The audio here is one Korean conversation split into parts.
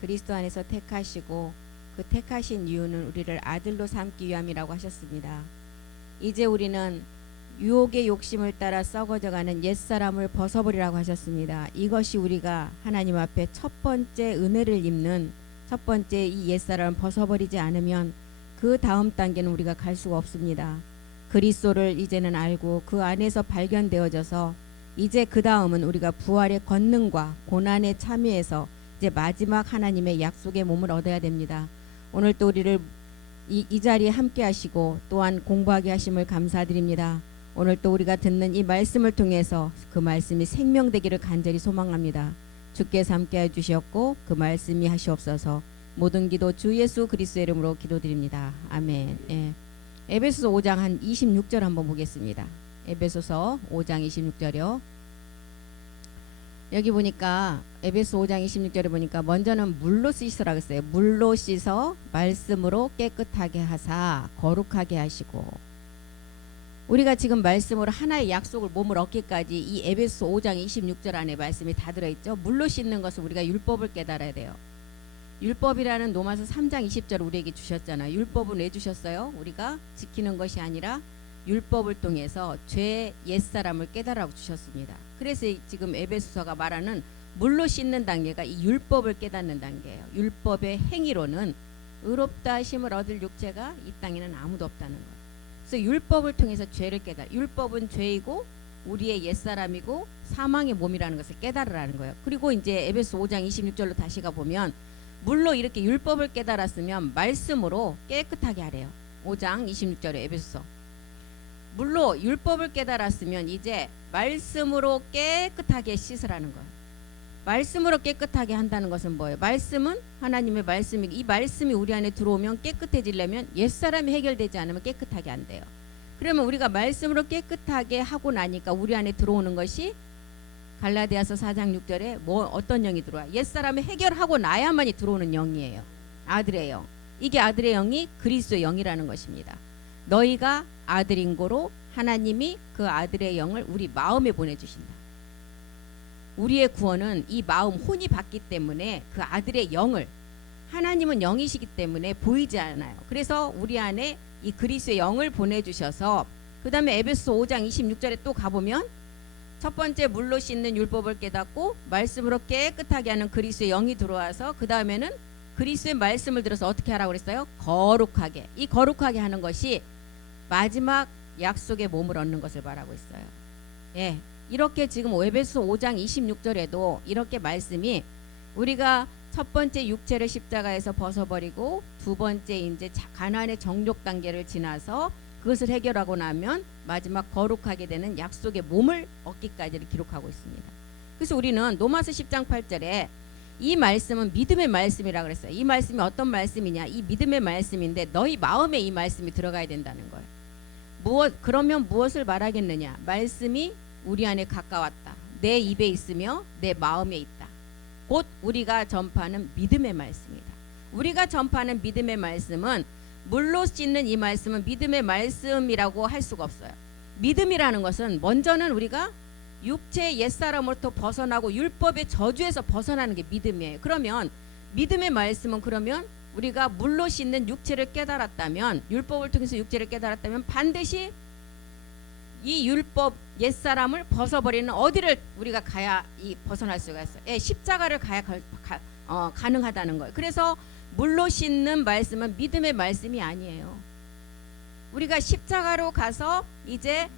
그리스도 안에서 택하시고 그 택하신 이유는 우리를 아들로 삼기 위함이라고 하셨습니다. 이제 우리는 유혹의 욕심을 따라 썩어져가는 옛사람을 벗어버리라고 하셨습니다. 이것이 우리가 하나님 앞에 첫 번째 은혜를 입는 첫 번째 이 옛사람을 벗어버리지 않으면 그 다음 단계는 우리가 갈 수가 없습니다. 그리스도를 이제는 알고 그 안에서 발견되어져서 이제 그 다음은 우리가 부활의 권능과 고난에 참여해서 이제 마지막 하나님의 약속의 몸을 얻어야 됩니다. 오늘 또 우리를 이 자리에 함께 하시고 또한 공부하게 하심을 감사드립니다. 오늘 또 우리가 듣는 이 말씀을 통해서 그 말씀이 생명되기를 간절히 소망합니다. 주께서 함께 해주셨고 그 말씀이 하시옵소서. 모든 기도 주 예수 그리스도의 이름으로 기도드립니다. 아멘. 예. 에베소서 5장 한 26절 한번 보겠습니다. 에베소서 5장 26절이요. 여기 보니까 에베소 5장 26절에 보니까 먼저는 물로 씻으라 그랬어요. 물로 씻어 말씀으로 깨끗하게 하사 거룩하게 하시고, 우리가 지금 말씀으로 하나의 약속을 몸을 얻기까지 이 에베소 5장 26절 안에 말씀이 다 들어있죠. 물로 씻는 것은 우리가 율법을 깨달아야 돼요. 율법이라는 로마서 3장 20절 우리에게 주셨잖아요. 율법은 왜 주셨어요? 우리가 지키는 것이 아니라 율법을 통해서 죄 옛사람을 깨달으라고 주셨습니다. 그래서 지금 에베소서가 말하는 물로 씻는 단계가 이 율법을 깨닫는 단계예요. 율법의 행위로는 의롭다 하심을 얻을 육체가 이 땅에는 아무도 없다는 거예요. 그래서 율법을 통해서 죄를 깨달아. 율법은 죄이고 우리의 옛사람이고 사망의 몸이라는 것을 깨달으라는 거예요. 그리고 이제 에베소 5장 26절로 다시 가보면 물로 이렇게 율법을 깨달았으면 말씀으로 깨끗하게 하래요. 5장 26절에 에베소서. 물로 율법을 깨달았으면 이제 말씀으로 깨끗하게 씻으라는 거예요. 말씀으로 깨끗하게 한다는 것은 뭐예요? 말씀은 하나님의 말씀이, 이 말씀이 우리 안에 들어오면 깨끗해지려면 옛사람이 해결되지 않으면 깨끗하게 안 돼요. 그러면 우리가 말씀으로 깨끗하게 하고 나니까 우리 안에 들어오는 것이 갈라디아서 4장 6절에 뭐 어떤 영이 들어와? 옛사람이 해결하고 나야만이 들어오는 영이에요. 아들의 영. 이게 아들의 영이 그리스도의 영이라는 것입니다. 너희가 아들인 고로 하나님이 그 아들의 영을 우리 마음에 보내주신다. 우리의 구원은 이 마음 혼이 받기 때문에 그 아들의 영을, 하나님은 영이시기 때문에 보이지 않아요. 그래서 우리 안에 이 그리스도의 영을 보내주셔서 그 다음에 에베소 5장 26절에 또 가보면 첫 번째 물로 씻는 율법을 깨닫고 말씀으로 깨끗하게 하는 그리스도의 영이 들어와서 그 다음에는 그리스도의 말씀을 들어서 어떻게 하라고 그랬어요? 거룩하게. 이 거룩하게 하는 것이 마지막 약속의 몸을 얻는 것을 말하고 있어요. 예, 이렇게 지금 에베소 5장 26절에도 이렇게 말씀이 우리가 첫 번째 육체를 십자가에서 벗어버리고 두 번째 이제 가나안의 정욕 단계를 지나서 그것을 해결하고 나면 마지막 거룩하게 되는 약속의 몸을 얻기까지를 기록하고 있습니다. 그래서 우리는 로마서 10장 8절에 이 말씀은 믿음의 말씀이라고 그랬어요. 이 말씀이 어떤 말씀이냐? 이 믿음의 말씀인데 너희 마음에 이 말씀이 들어가야 된다는 거예요. 그러면 무엇을 말하겠느냐? 말씀이 우리 안에 가까웠다. 내 입에 있으며 내 마음에 있다. 곧 우리가 전파하는 믿음의 말씀이다. 우리가 전파하는 믿음의 말씀은 물로 씻는 이 말씀은 믿음의 말씀이라고 할 수가 없어요. 믿음이라는 것은 먼저는 우리가 육체의 옛사람으로부터 벗어나고 율법의 저주에서 벗어나는 게 믿음이에요. 그러면 믿음의 말씀은 그러면 우리가 물로 씻는 육체를 깨달았다면, 율법을 통해서 육체를 깨달았다면 반드시 이 율법 옛사람을 벗어버리는 어디를 우리가 가야 벗어날 수가 있어요. 예, 십자가를 가야 가능하다는 거예요. 그래서 물로 씻는 말씀은 믿음의 말씀이 아니에요. 우리가 십자가로 가서 이제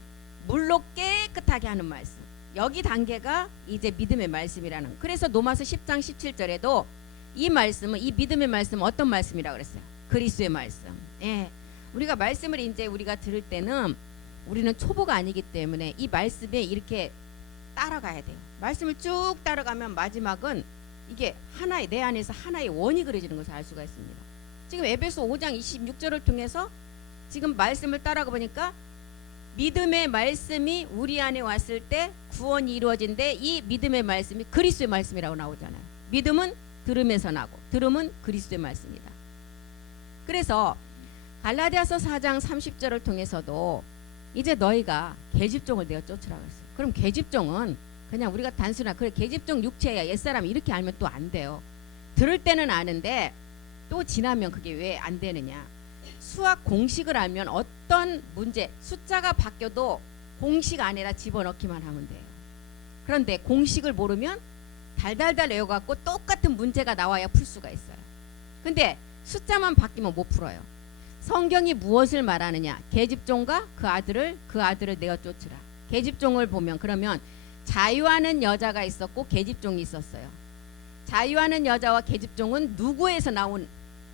물로 깨끗하게 하는 말씀, 여기 단계가 이제 믿음의 말씀이라는. 그래서 로마서 10장 17절에도 이 말씀은, 이 믿음의 말씀은 어떤 말씀이라고 그랬어요? 그리스도의 말씀. 예, 우리가 말씀을 이제 우리가 들을 때는 우리는 초보가 아니기 때문에 이 말씀에 이렇게 따라가야 돼요. 말씀을 쭉 따라가면 마지막은 이게 하나의, 내 안에서 하나의 원이 그려지는 것을 알 수가 있습니다. 지금 에베소 5장 26절을 통해서 지금 말씀을 따라가 보니까 믿음의 말씀이 우리 안에 왔을 때 구원이 이루어진데, 이 믿음의 말씀이 그리스도의 말씀이라고 나오잖아요. 믿음은 들음에서 나고 들음은 그리스도의 말씀이다. 그래서 갈라디아서 4장 30절을 통해서도 이제 너희가 계집종을 내어 쫓으라고 했어요. 그럼 계집종은 그냥 우리가 단순한 그래 계집종 육체야 옛사람 이렇게 알면 또 안 돼요. 들을 때는 아는데 또 지나면 그게 왜 안 되느냐. 수학 공식을 알면 어떤 문제 숫자가 바뀌어도 공식 안에다 집어넣기만 하면 돼요. 그런데 공식을 모르면 달달달 외워갖고 똑같은 문제가 나와야 풀 수가 있어요. 근데 숫자만 바뀌면 못 풀어요. 성경이 무엇을 말하느냐. 계집종과 그 아들을 내어 쫓으라. 계집종을 보면 그러면 자유하는 여자가 있었고 계집종이 있었어요. 자유하는 여자와 계집종은 누구에서 나온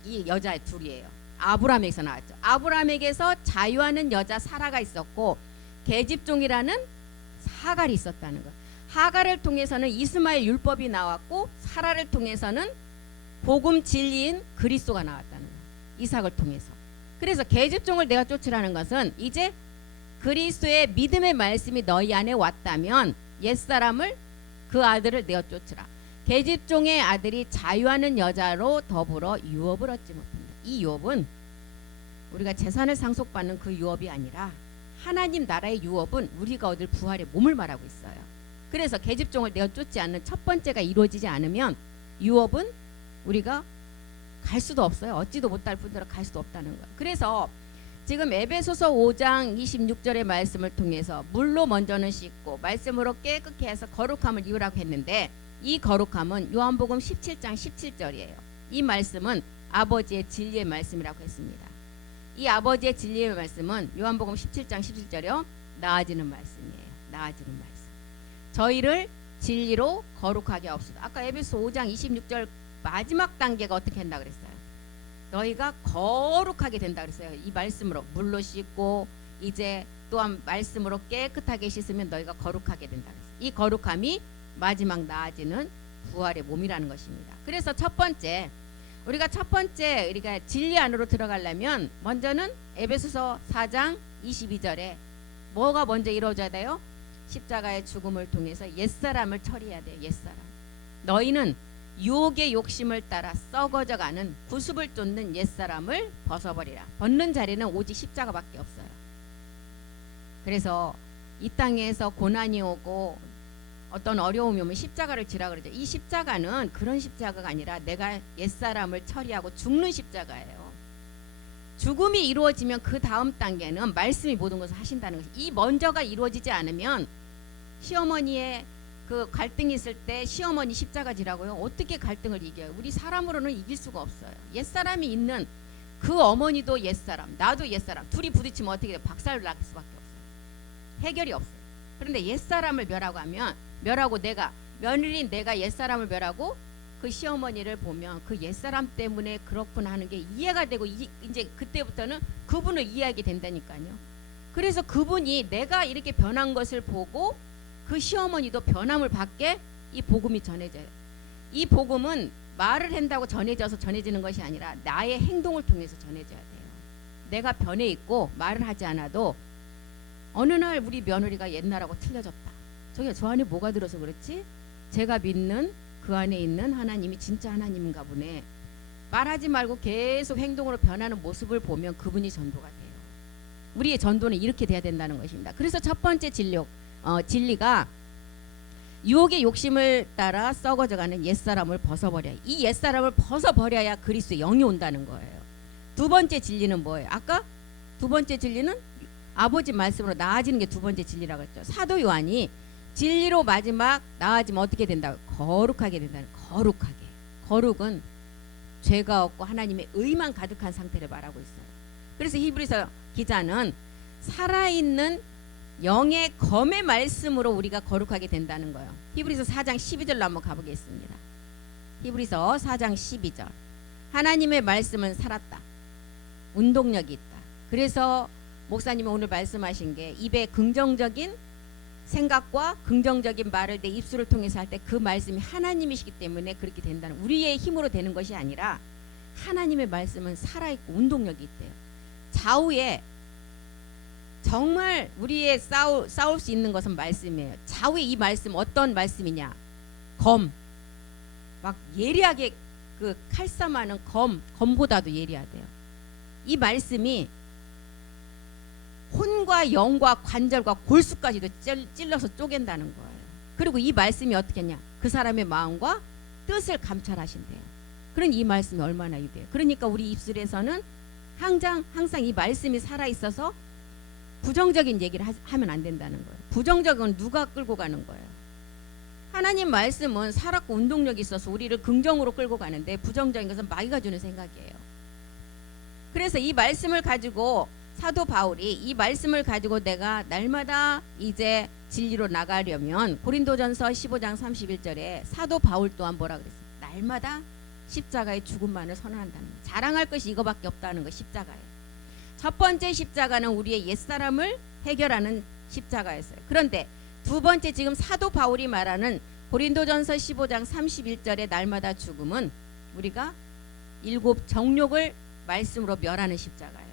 이 여자 둘이에요. 아브라함에게서 나왔죠. 아브라함에게서 자유하는 여자 사라가 있었고 계집종이라는 하갈이 있었다는 거. 하갈을 통해서는 이스마엘 율법이 나왔고 사라를 통해서는 복음 진리인 그리스도가 나왔다는 거. 이삭을 통해서. 그래서 계집종을 내가 쫓으라는 것은 이제 그리스도의 믿음의 말씀이 너희 안에 왔다면 옛사람을 그 아들을 내어 쫓으라. 계집종의 아들이 자유하는 여자로 더불어 유업을 얻지 못합니다. 이 유업은 우리가 재산을 상속받는 그 유업이 아니라 하나님 나라의 유업은 우리가 얻을 부활의 몸을 말하고 있어요. 그래서 계집종을 내어 쫓지 않는 첫 번째가 이루어지지 않으면 유업은 우리가 갈 수도 없어요. 얻지도 못할 뿐더러 갈 수도 없다는 거예요. 그래서 지금 에베소서 5장 26절의 말씀을 통해서 물로 먼저는 씻고 말씀으로 깨끗게 해서 거룩함을 이루라고 했는데 이 거룩함은 요한복음 17장 17절이에요. 이 말씀은 아버지의 진리의 말씀이라고 했습니다. 이 아버지의 진리의 말씀은 요한복음 17장 17절이요. 나아지는 말씀이에요. 나아지는 말씀. 저희를 진리로 거룩하게 하옵소서. 아까 에베소 5장 26절 마지막 단계가 어떻게 한다 그랬어요? 너희가 거룩하게 된다 그랬어요. 이 말씀으로 물로 씻고 이제 또한 말씀으로 깨끗하게 씻으면 너희가 거룩하게 된다 그랬어요. 이 거룩함이 마지막 나아지는 부활의 몸이라는 것입니다. 그래서 우리가 첫 번째 우리가 진리 안으로 들어가려면 먼저는 에베소서 4장 22절에 뭐가 먼저 이루어져야 돼요? 십자가의 죽음을 통해서 옛사람을 처리해야 돼요. 옛사람. 너희는 유혹의 욕심을 따라 썩어져가는 구습을 쫓는 옛사람을 벗어버리라. 벗는 자리는 오직 십자가밖에 없어요. 그래서 이 땅에서 고난이 오고 어떤 어려움이 오면 십자가를 지라 그러죠. 이 십자가는 그런 십자가가 아니라 내가 옛사람을 처리하고 죽는 십자가예요. 죽음이 이루어지면 그 다음 단계는 말씀이 모든 것을 하신다는 것이. 이 먼저가 이루어지지 않으면 시어머니의 그 갈등이 있을 때 시어머니 십자가 지라고요. 어떻게 갈등을 이겨요? 우리 사람으로는 이길 수가 없어요. 옛사람이 있는 그 어머니도 옛사람, 나도 옛사람. 둘이 부딪히면 어떻게 돼요? 박살 날 수밖에 없어요. 해결이 없어요. 그런데 옛사람을 멸하고 내가 며느리인 내가 옛사람을 멸하고 그 시어머니를 보면 그 옛사람 때문에 그렇구나 하는 게 이해가 되고 이제 그때부터는 그분을 이해하게 된다니까요. 그래서 그분이 내가 이렇게 변한 것을 보고 그 시어머니도 변함을 받게 이 복음이 전해져요. 이 복음은 말을 한다고 전해지는 것이 아니라 나의 행동을 통해서 전해져야 돼요. 내가 변해 있고 말을 하지 않아도 어느 날 우리 며느리가 옛날하고 틀려졌다. 저 안에 뭐가 들어서 그렇지? 제가 믿는 그 안에 있는 하나님이 진짜 하나님인가 보네. 말하지 말고 계속 행동으로 변하는 모습을 보면 그분이 전도가 돼요. 우리의 전도는 이렇게 돼야 된다는 것입니다. 그래서 첫 번째 진리가 유혹의 욕심을 따라 썩어져가는 옛사람을 벗어버려야. 이 옛사람을 벗어버려야 그리스도의 영이 온다는 거예요. 두 번째 진리는 뭐예요? 아까 두 번째 진리는 아버지 말씀으로 나아지는 게 두 번째 진리라고 했죠. 사도 요한이 진리로 마지막 나아지면 어떻게 된다고? 거룩하게 된다는. 거룩하게. 거룩은 죄가 없고 하나님의 의만 가득한 상태를 말하고 있어요. 그래서 히브리서 기자는 살아있는 영의 검의 말씀으로 우리가 거룩하게 된다는 거예요. 히브리서 4장 12절로 한번 가보겠습니다. 히브리서 4장 12절. 하나님의 말씀은 살았다. 운동력이 있다. 그래서 목사님이 오늘 말씀하신 게 입에 긍정적인 생각과 긍정적인 말을 내 입술을 통해서 할 때 그 말씀이 하나님이시기 때문에 그렇게 된다는, 우리의 힘으로 되는 것이 아니라 하나님의 말씀은 살아있고 운동력이 있대요. 좌우에 정말 우리의 싸울 수 있는 것은 말씀이에요. 좌우에 이 말씀 어떤 말씀이냐? 막 예리하게 그 칼싸움하는 검보다도 예리하대요. 이 말씀이 혼과 영과 관절과 골수까지도 찔러서 쪼갠다는 거예요. 그리고 이 말씀이 어떻게 했냐? 그 사람의 마음과 뜻을 감찰하신대요. 그런 이 말씀이 얼마나 유대해요. 그러니까 우리 입술에서는 항상 이 말씀이 살아있어서 부정적인 얘기를 하면 안 된다는 거예요. 부정적은 누가 끌고 가는 거예요. 하나님 말씀은 살았고 운동력이 있어서 우리를 긍정으로 끌고 가는데 부정적인 것은 마귀가 주는 생각이에요. 그래서 이 말씀을 가지고 사도 바울이 이 말씀을 가지고 내가 날마다 이제 진리로 나가려면 고린도전서 15장 31절에 사도 바울 또한 뭐라 그랬어요? 날마다 십자가의 죽음만을 선언한다는 거예요. 자랑할 것이 이거밖에 없다는 거 십자가예요. 첫 번째 십자가는 우리의 옛사람을 해결하는 십자가였어요. 그런데 두 번째 지금 사도 바울이 말하는 고린도전서 15장 31절의 날마다 죽음은 우리가 7 정욕을 말씀으로 멸하는 십자가예요.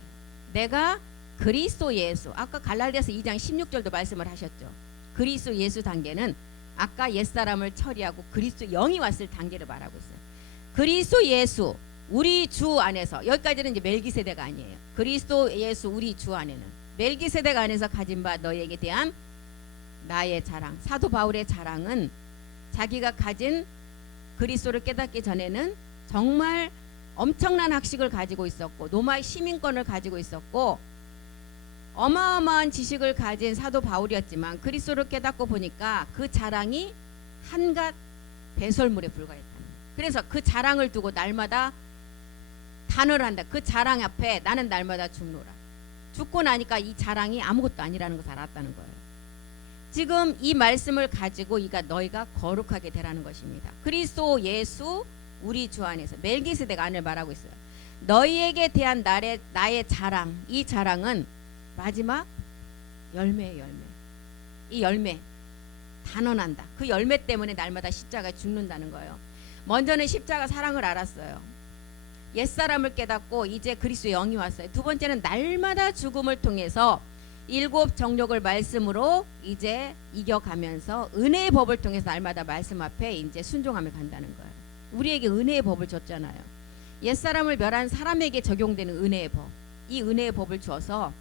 내가 그리스도 예수, 아까 갈라디아서 2장 16절도 말씀을 하셨죠. 그리스도 예수 단계는 아까 옛사람을 처리하고 그리스도 영이 왔을 단계를 말하고 있어요. 그리스도 예수 우리 주 안에서, 여기까지는 이제 멜기세덱 아니에요. 그리스도 예수 우리 주 안에는 멜기세덱 안에서 가진 바 너에게 대한 나의 자랑. 사도 바울의 자랑은 자기가 가진 그리스도를 깨닫기 전에는 정말 엄청난 학식을 가지고 있었고 로마의 시민권을 가지고 있었고 어마어마한 지식을 가진 사도 바울이었지만 그리스도를 깨닫고 보니까 그 자랑이 한갓 배설물에 불과했다는 거예요. 그래서 그 자랑을 두고 날마다 단언을 한다. 그 자랑 앞에 나는 날마다 죽노라. 죽고 나니까 이 자랑이 아무것도 아니라는 것을 알았다는 거예요. 지금 이 말씀을 가지고 너희가 거룩하게 되라는 것입니다. 그리스도 예수 우리 주 안에서 멜기세덱 안을 말하고 있어요. 너희에게 대한 나의 자랑, 이 자랑은 마지막 열매의 열매. 이 열매 단언한다. 그 열매 때문에 날마다 십자가에 죽는다는 거예요. 먼저는 십자가 사랑을 알았어요. 옛사람을 깨닫고 이제 그리스도 영이 왔어요. 두 번째는 날마다 죽음을 통해서 7 정욕을 말씀으로 이제 이겨가면서 은혜의 법을 통해서 날마다 말씀 앞에 이제 순종하며 간다는 거예요. 우리에게 은혜의 법을 줬잖아요. 옛사람을 멸한 사람에게 적용되는 은혜의 법. 이 은혜의 법을 주어서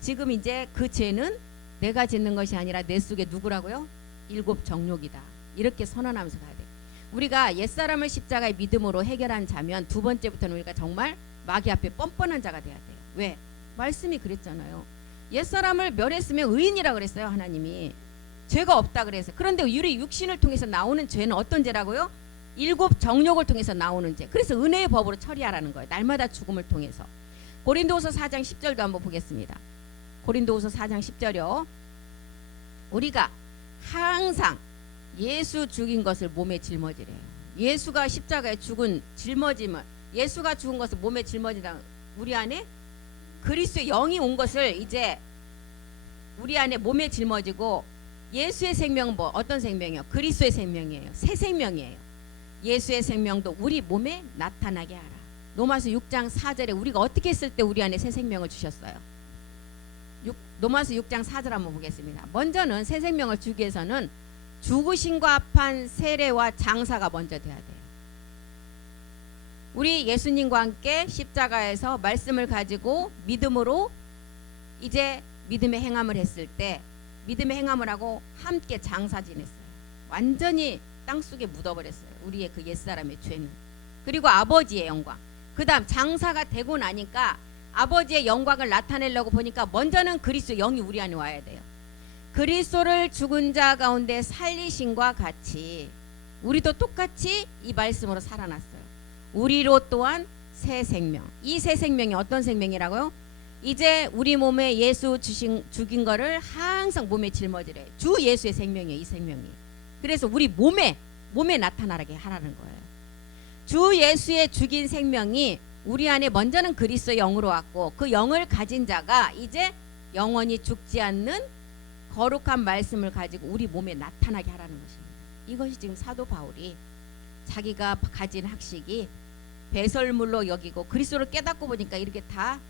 지금 이제 그 죄는 내가 짓는 것이 아니라 내 속에 누구라고요? 7 정욕이다. 이렇게 선언하면서 가야 돼요. 우리가 옛사람을 십자가의 믿음으로 해결한 자면 두 번째부터는 우리가 정말 마귀 앞에 뻔뻔한 자가 돼야 돼요. 왜? 말씀이 그랬잖아요. 옛사람을 멸했으면 의인이라 그랬어요. 하나님이 죄가 없다 그래서. 그런데 우리 육신을 통해서 나오는 죄는 어떤 죄라고요? 7 정욕을 통해서 나오는 죄. 그래서 은혜의 법으로 처리하라는 거예요. 날마다 죽음을 통해서. 고린도후서 4장 10절도 한번 보겠습니다. 고린도후서 4장 10절이요. 우리가 항상 예수 죽인 것을 몸에 짊어지래요. 예수가 십자가에 죽은 짊어짐을, 예수가 죽은 것을 몸에 짊어지다. 우리 안에 그리스도의 영이 온 것을 이제 우리 안에 몸에 짊어지고, 예수의 생명은 뭐 어떤 생명이요? 그리스도의 생명이에요. 새 생명이에요. 예수의 생명도 우리 몸에 나타나게 하라. 로마서 6장 4절에 우리가 어떻게 했을 때 우리 안에 새 생명을 주셨어요? 로마서 6장 4절 한번 보겠습니다. 먼저는 새 생명을 주기 위해서는 죽으심과 합한 세례와 장사가 먼저 돼야 돼요. 우리 예수님과 함께 십자가에서 말씀을 가지고 믿음으로 이제 믿음의 행함을 했을 때, 믿음의 행함을 하고 함께 장사 지냈어요. 완전히 땅속에 묻어버렸어요. 우리의 그 옛사람의 죄는. 그리고 아버지의 영광. 그 다음 장사가 되고 나니까 아버지의 영광을 나타내려고 보니까 먼저는 그리스도 영이 우리 안에 와야 돼요. 그리스도를 죽은 자 가운데 살리심과 같이 우리도 똑같이 이 말씀으로 살아났어요. 우리로 또한 새 생명. 이 새 생명이 어떤 생명이라고요? 이제 우리 몸에 예수 죽인 거를 항상 몸에 짊어지래. 주 예수의 생명이에요. 이 생명이. 그래서 우리 몸에 나타나게 하라는 거예요. 주 예수의 죽인 생명이 우리 안에 먼저는 그리스도의 영으로 왔고, 그 영을 가진 자가 이제 영원히 죽지 않는 거룩한 말씀을 가지고 우리 몸에 나타나게 하라는 것입니다. 이것이 지금 사도 바울이 자기가 가진 학식이 배설물로 여기고, 그리스도를 깨닫고 보니까 이렇게 다,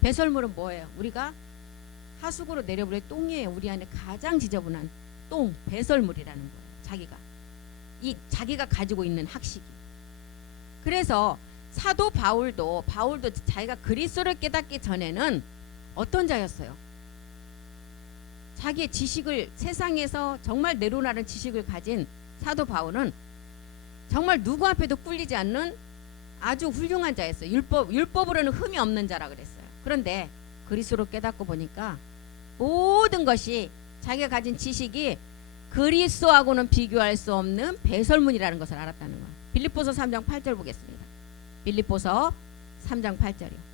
배설물은 뭐예요? 우리가 하수구로 내려버린 똥이에요. 우리 안에 가장 지저분한 똥, 배설물이라는 거예요. 자기가 가지고 있는 학식이. 그래서 사도 바울도 자기가 그리스도를 깨닫기 전에는 어떤 자였어요? 자기의 지식을, 세상에서 정말 내로나는 지식을 가진 사도 바울은 정말 누구 앞에도 꿀리지 않는 아주 훌륭한 자였어요. 율법으로는 흠이 없는 자라 그랬어요. 그런데 그리스도로 깨닫고 보니까 모든 것이 자기가 가진 지식이 그리스도하고는 비교할 수 없는 배설물이라는 것을 알았다는 거예요. 빌립보서 3장 8절 보겠습니다. 빌립보서 3장 8절이요.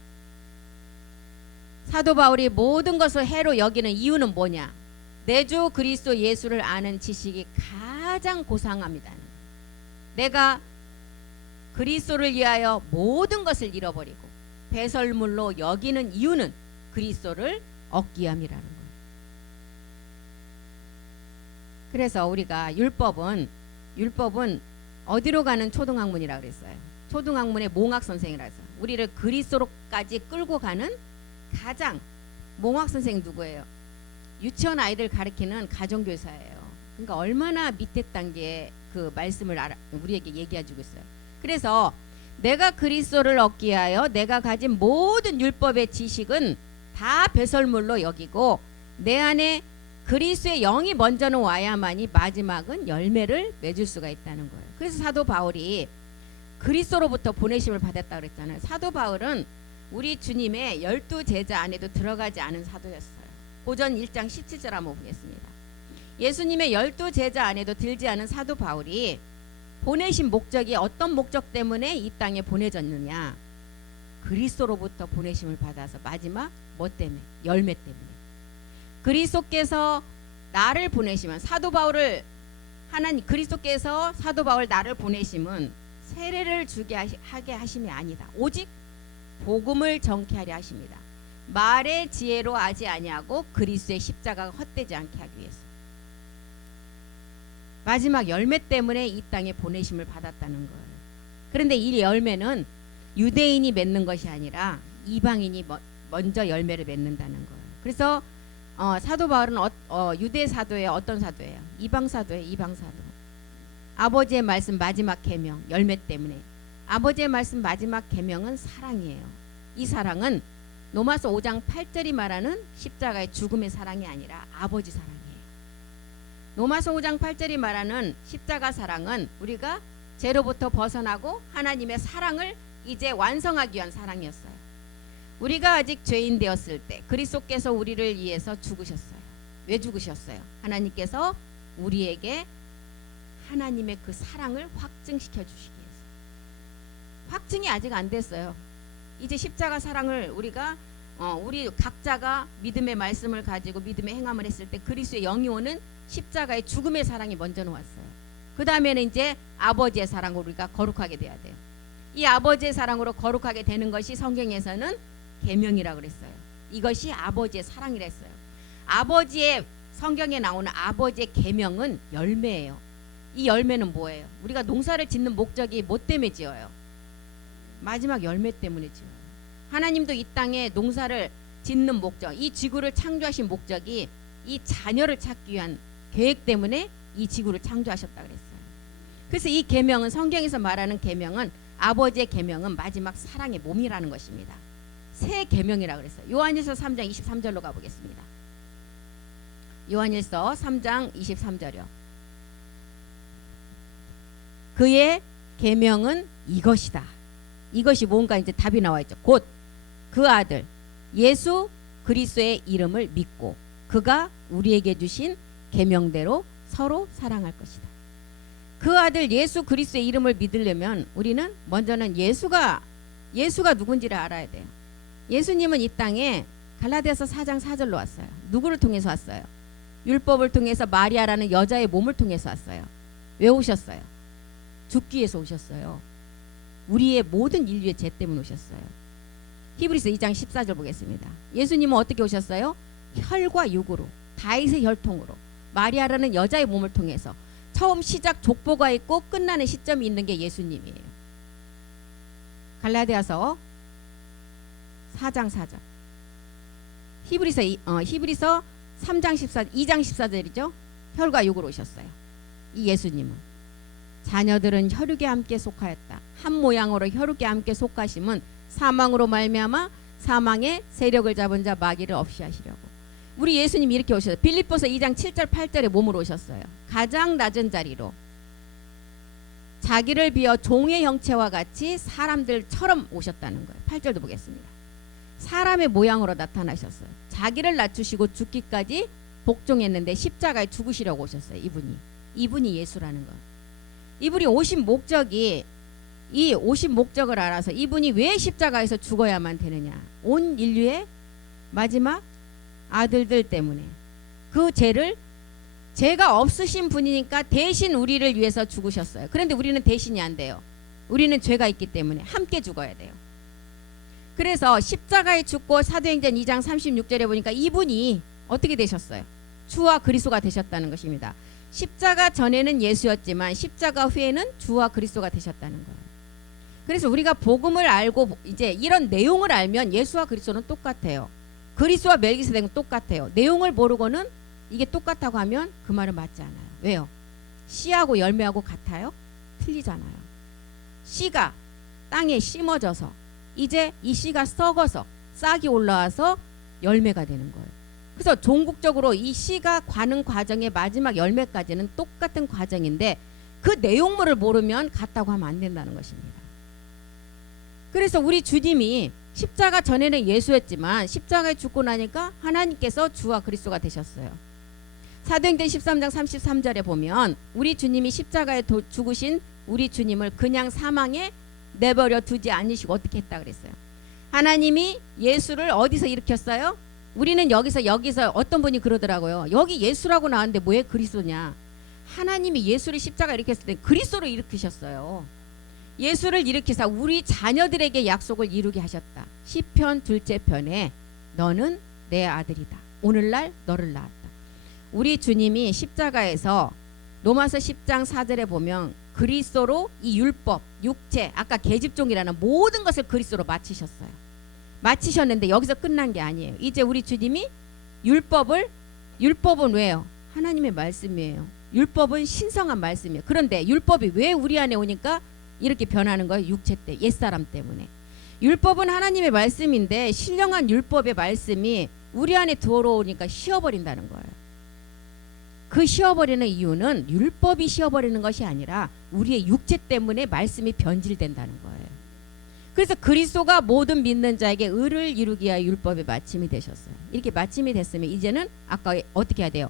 사도 바울이 모든 것을 해로 여기는 이유는 뭐냐? 내 주 그리스도 예수를 아는 지식이 가장 고상합니다. 내가 그리스도를 위하여 모든 것을 잃어버리고 배설물로 여기는 이유는 그리스도를 얻기 위함이라는 거예요. 그래서 우리가 율법은 어디로 가는 초등학문이라 그랬어요. 초등학문의 몽학 선생이라서 우리를 그리스도로까지 끌고 가는 가장 몽학 선생 누구예요? 유치원 아이들 가르치는 가정교사예요. 그러니까 얼마나 밑에 단계의 그 말씀을 우리에게 얘기해주고 있어요. 그래서 내가 그리스도를 얻기 위하여 내가 가진 모든 율법의 지식은 다 배설물로 여기고 내 안에 그리스도의 영이 먼저는 와야만이 마지막은 열매를 맺을 수가 있다는 거예요. 그래서 사도 바울이 그리스도로부터 보내심을 받았다 그랬잖아요. 사도 바울은 우리 주님의 12제자 안에도 들어가지 않은 사도였어요. 고전 1장 17절 한번 보겠습니다. 예수님의 12제자 안에도 들지 않은 사도 바울이 보내신 목적이 어떤 목적 때문에 이 땅에 보내졌느냐? 그리스도로부터 보내심을 받아서 마지막 뭐 때문에? 열매 때문에. 그리스도께서 나를 보내시면 그리스도께서 사도 바울 나를 보내심은 세례를 주게 하게 하심이 아니다. 오직 복음을 전케하려 하십니다. 말의 지혜로 하지 아니하고 그리스도의 십자가가 헛되지 않게 하기 위해서. 마지막 열매 때문에 이 땅에 보내심을 받았다는 거예요. 그런데 이 열매는 유대인이 맺는 것이 아니라 이방인이 먼저 열매를 맺는다는 거예요. 그래서 사도 바울은 유대 사도예요? 어떤 사도예요? 이방 사도예요. 이방 사도. 아버지의 말씀 마지막 계명 열매 때문에. 아버지의 말씀 마지막 계명은 사랑이에요. 이 사랑은 로마서 5장 8절이 말하는 십자가의 죽음의 사랑이 아니라 아버지 사랑이에요. 로마서 5장 8절이 말하는 십자가 사랑은 우리가 죄로부터 벗어나고 하나님의 사랑을 이제 완성하기 위한 사랑이었어요. 우리가 아직 죄인 되었을 때 그리스도께서 우리를 위해서 죽으셨어요. 왜 죽으셨어요? 하나님께서 우리에게 하나님의 그 사랑을 확증시켜 주시기 위해서. 확증이 아직 안 됐어요. 이제 십자가 사랑을 우리가 우리 각자가 믿음의 말씀을 가지고 믿음의 행함을 했을 때 그리스도의 영이 오는 십자가의 죽음의 사랑이 먼저 왔어요. 그 다음에는 이제 아버지의 사랑으로 우리가 거룩하게 돼야 돼요. 이 아버지의 사랑으로 거룩하게 되는 것이 성경에서는 계명이라고 그랬어요. 이것이 아버지의 사랑이라 했어요. 아버지의 성경에 나오는 아버지의 계명은 열매예요. 이 열매는 뭐예요? 우리가 농사를 짓는 목적이 뭐 때문에 지어요? 마지막 열매 때문에 지어요. 하나님도 이 땅에 농사를 짓는 목적, 이 지구를 창조하신 목적이 이 자녀를 찾기 위한 계획 때문에 이 지구를 창조하셨다 그랬어요. 그래서 이 계명은 성경에서 말하는 계명은 아버지의 계명은 마지막 사랑의 몸이라는 것입니다. 새 계명이라고 그랬어요. 요한일서 3장 23절로 가보겠습니다. 요한일서 3장 23절이요. 그의 계명은 이것이다. 이것이 뭔가 이제 답이 나와 있죠. 곧 그 아들 예수 그리스도의 이름을 믿고 그가 우리에게 주신 계명대로 서로 사랑할 것이다. 그 아들 예수 그리스도의 이름을 믿으려면 우리는 먼저는 예수가 누군지를 알아야 돼요. 예수님은 이 땅에 갈라디아서 4장 4절로 왔어요. 누구를 통해서 왔어요? 율법을 통해서 마리아라는 여자의 몸을 통해서 왔어요. 왜 오셨어요? 죽기 위해서 오셨어요. 우리의 모든 인류의 죄 때문에 오셨어요. 히브리서 2장 14절 보겠습니다. 예수님은 어떻게 오셨어요? 혈과 육으로, 다윗의 혈통으로, 마리아라는 여자의 몸을 통해서 처음 시작 족보가 있고 끝나는 시점이 있는 게 예수님이에요. 갈라디아서 4장 4절. 히브리서 3장 2장 14절이죠. 혈과 육으로 오셨어요. 이 예수님은 자녀들은 혈육에 함께 속하였다. 한 모양으로 혈육에 함께 속하심은 사망으로 말미암아 사망의 세력을 잡은 자 마귀를 없이 하시려고. 우리 예수님이 이렇게 오셨어요. 빌립보서 2장 7절 8절에 몸으로 오셨어요. 가장 낮은 자리로 자기를 비어 종의 형체와 같이 사람들처럼 오셨다는 거예요. 8절도 보겠습니다. 사람의 모양으로 나타나셨어요. 자기를 낮추시고 죽기까지 복종했는데 십자가에 죽으시려고 오셨어요. 이분이 예수라는 거. 이분이 오신 목적이, 이 오신 목적을 알아서 이분이 왜 십자가에서 죽어야만 되느냐, 온 인류의 마지막 아들들 때문에 그 죄가 없으신 분이니까 대신 우리를 위해서 죽으셨어요. 그런데 우리는 대신이 안 돼요. 우리는 죄가 있기 때문에 함께 죽어야 돼요. 그래서 십자가에 죽고 사도행전 2장 36절에 보니까 이분이 어떻게 되셨어요? 주와 그리스도가 되셨다는 것입니다. 십자가 전에는 예수였지만 십자가 후에는 주와 그리스도가 되셨다는 거예요. 그래서 우리가 복음을 알고 이제 이런 내용을 알면 예수와 그리스도는 똑같아요. 그리스도와 멜기세덱은 똑같아요. 내용을 모르고는 이게 똑같다고 하면 그 말은 맞지 않아요. 왜요? 씨하고 열매하고 같아요? 틀리잖아요. 씨가 땅에 심어져서 이제 이 씨가 썩어서 싹이 올라와서 열매가 되는 거예요. 그래서 종국적으로 이 씨가 가는 과정의 마지막 열매까지는 똑같은 과정인데 그 내용물을 모르면 같다고 하면 안 된다는 것입니다. 그래서 우리 주님이 십자가 전에는 예수였지만 십자가에 죽고 나니까 하나님께서 주와 그리스도가 되셨어요. 사도행전 13장 33절에 보면 우리 주님이 십자가에 죽으신 우리 주님을 그냥 사망에 내버려 두지 않으시고 어떻게 했다 그랬어요? 하나님이 예수를 어디서 일으켰어요? 우리는 여기서 어떤 분이 그러더라고요. 여기 예수라고 나왔는데 왜 그리스도냐? 하나님이 예수를 십자가에 일으켰을 때 그리스도를 일으키셨어요. 예수를 일으키사 우리 자녀들에게 약속을 이루게 하셨다. 시편 2째 편에 너는 내 아들이다. 오늘날 너를 낳았다. 우리 주님이 십자가에서 로마서 10장 4절에 보면 그리스도로 이 율법, 육체, 아까 계집종이라는 모든 것을 그리스도로 마치셨어요. 마치셨는데 여기서 끝난 게 아니에요. 이제 우리 주님이 율법은 왜요? 하나님의 말씀이에요. 율법은 신성한 말씀이에요. 그런데 율법이 왜 우리 안에 오니까 이렇게 변하는 거예요? 육체 때, 옛사람 때문에. 율법은 하나님의 말씀인데 신령한 율법의 말씀이 우리 안에 들어오니까 쉬어버린다는 거예요. 그 쉬어버리는 이유는 율법이 쉬어버리는 것이 아니라 우리의 육체 때문에 말씀이 변질된다는 거예요. 그래서 그리스도가 모든 믿는 자에게 의를 이루기 위하여 율법의 마침이 되셨어요. 이렇게 마침이 됐으면 이제는 아까 어떻게 해야 돼요?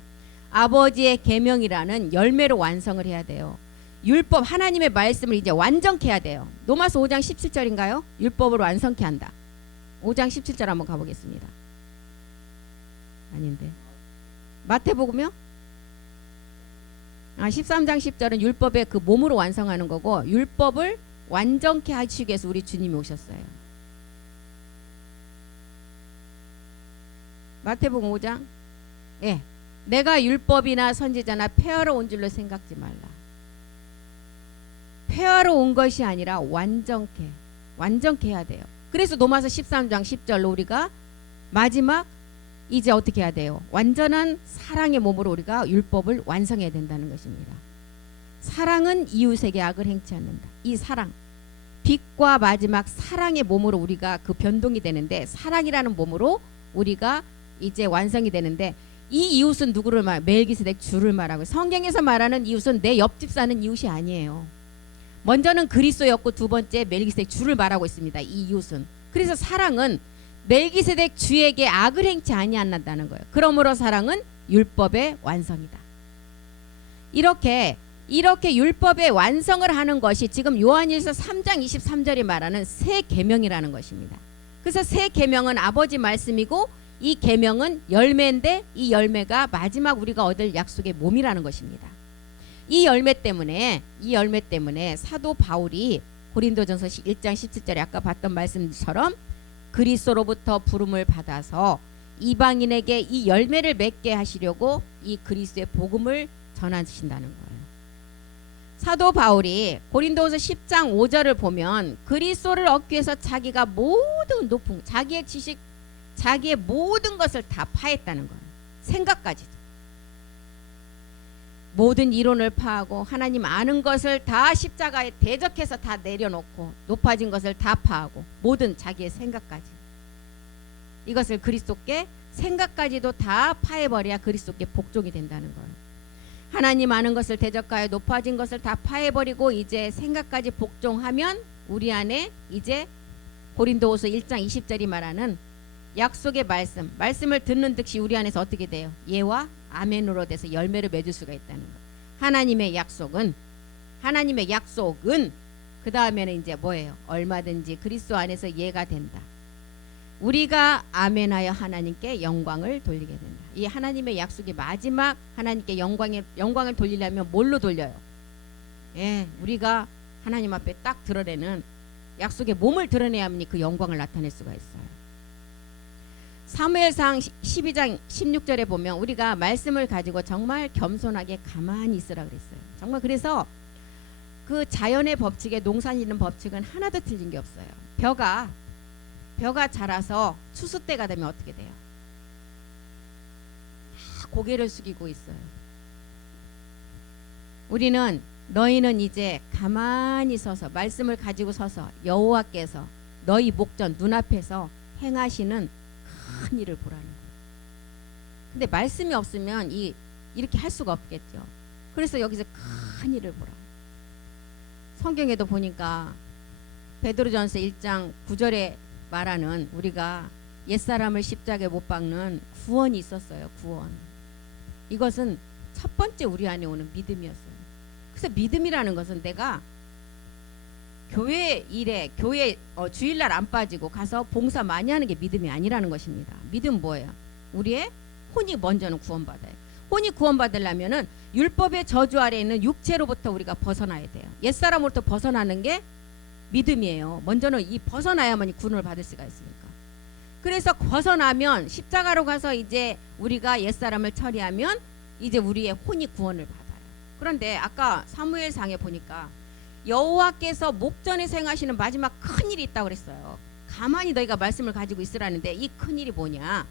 아버지의 계명이라는 열매로 완성을 해야 돼요. 율법 하나님의 말씀을 이제 완전케 해야 돼요. 로마서 5장 17절인가요? 율법을 완성케 한다. 5장 17절 한번 가보겠습니다. 아닌데 마태복음이요? 13장 10절은 율법의 그 몸으로 완성하는 거고 율법을 완전케 하시기 위해서 우리 주님이 오셨어요. 마태복음 5장 내가 율법이나 선지자나 폐하러 온 줄로 생각지 말라. 폐하러 온 것이 아니라 완전케 해야 돼요. 그래서 로마서 13장 10절로 우리가 마지막 이제 어떻게 해야 돼요? 완전한 사랑의 몸으로 우리가 율법을 완성해야 된다는 것입니다. 사랑은 이웃에게 악을 행치 않는다. 이 사랑, 빛과 마지막 사랑의 몸으로 우리가 그 변동이 되는데 사랑이라는 몸으로 우리가 이제 완성이 되는데 이 이웃은 누구를 멜기세덱 주를 말하고 성경에서 말하는 이웃은 내 옆집 사는 이웃이 아니에요. 먼저는 그리스도였고 두 번째 멜기세덱 주를 말하고 있습니다. 이 이웃은. 그래서 사랑은 멜기세덱 주에게 악을 행치 아니한다는 거예요. 그러므로 사랑은 율법의 완성이다. 이렇게 율법의 완성을 하는 것이 지금 요한일서 3장 23절이 말하는 새 계명이라는 것입니다. 그래서 새 계명은 아버지 말씀이고 이 계명은 열매인데 이 열매가 마지막 우리가 얻을 약속의 몸이라는 것입니다. 이 열매 때문에 사도 바울이 고린도전서 1장 17절에 아까 봤던 말씀처럼 그리스도로부터 부름을 받아서 이방인에게 이 열매를 맺게 하시려고 이 그리스도의 복음을 전하신다는 거예요. 사도 바울이 고린도후서 10장 5절을 보면 그리스도를 얻기 위해서 자기가 모든 높은 자기의 지식, 자기의 모든 것을 다 파했다는 거예요. 생각까지도. 모든 이론을 파하고 하나님 아는 것을 다 십자가에 대적해서 다 내려놓고 높아진 것을 다 파하고 모든 자기의 생각까지 이것을 그리스도께 생각까지도 다 파해버려야 그리스도께 복종이 된다는 거예요. 하나님 아는 것을 대적하여 높아진 것을 다 파해버리고 이제 생각까지 복종하면 우리 안에 이제 고린도후서 1장 20절이 말하는 약속의 말씀을 듣는 듯이 우리 안에서 어떻게 돼요? 예와 아멘으로 돼서 열매를 맺을 수가 있다는 거. 하나님의 약속은 그 다음에는 이제 뭐예요? 얼마든지 그리스도 안에서 예가 된다. 우리가 아멘하여 하나님께 영광을 돌리게 된다. 이 하나님의 약속이 마지막 하나님께 영광을 돌리려면 뭘로 돌려요? 예, 우리가 하나님 앞에 딱 드러내는 약속의 몸을 드러내야만 그 영광을 나타낼 수가 있어요. 사무엘상 12장 16절에 보면 우리가 말씀을 가지고 정말 겸손하게 가만히 있으라 그랬어요. 정말 그래서 그 자연의 법칙에 농사짓는 법칙은 하나도 틀린 게 없어요. 벼가 자라서 추수 때가 되면 어떻게 돼요? 고개를 숙이고 있어요. 너희는 이제 가만히 서서 말씀을 가지고 서서 여호와께서 너희 목전 눈앞에서 행하시는 큰 일을 보라는 거예요. 근데 말씀이 없으면 이렇게 할 수가 없겠죠. 그래서 여기서 큰 일을 보라. 성경에도 보니까 베드로전서 1장 9절에 말하는 우리가 옛사람을 십자가에 못 박는 구원이 있었어요. 구원. 이것은 첫 번째 우리 안에 오는 믿음이었어요. 그래서 믿음이라는 것은 내가 교회 일에 주일날 안 빠지고 가서 봉사 많이 하는 게 믿음이 아니라는 것입니다. 믿음 뭐예요? 우리의 혼이 먼저는 구원받아요. 혼이 구원받으려면은 율법의 저주 아래에 있는 육체로부터 우리가 벗어나야 돼요. 옛사람으로부터 벗어나는 게 믿음이에요. 먼저는 이 벗어나야만 구원을 받을 수가 있으니까. 그래서 벗어나면 십자가로 가서 이제 우리가 옛사람을 처리하면 이제 우리의 혼이 구원을 받아요. 그런데 아까 사무엘상에 보니까 여호와께서 목전에서 행하시는 마지막 큰 일이 있다고 그랬어요. 가만히 너희가 말씀을 가지고 있으라는데 이 큰 일이 뭐냐?